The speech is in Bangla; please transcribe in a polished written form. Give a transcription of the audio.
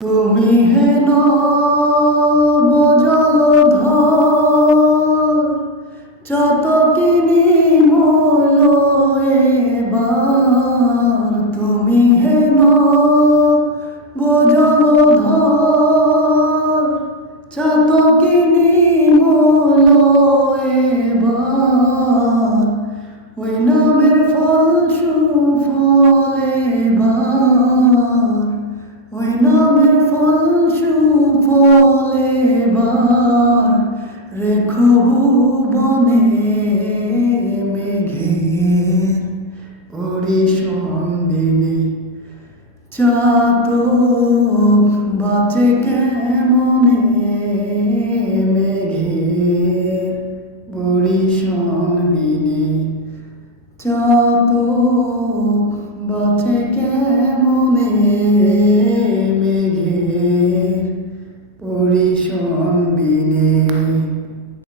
তুমি হেন জলধর চাতকিনী মূল এবার তুমি হেন জলধর চাতকিনী মূল এবার ওই নামের ফল সুফল এবার ওই নামের ফল সুফল এবার রেখো ভুবনে মেঘের পরিসন্দিনী চাতক বাঁচে কেমনে মেঘের পরিসন্দিনী চাতক বাঁচে কেমনে মেঘের পরিসন্দিনী।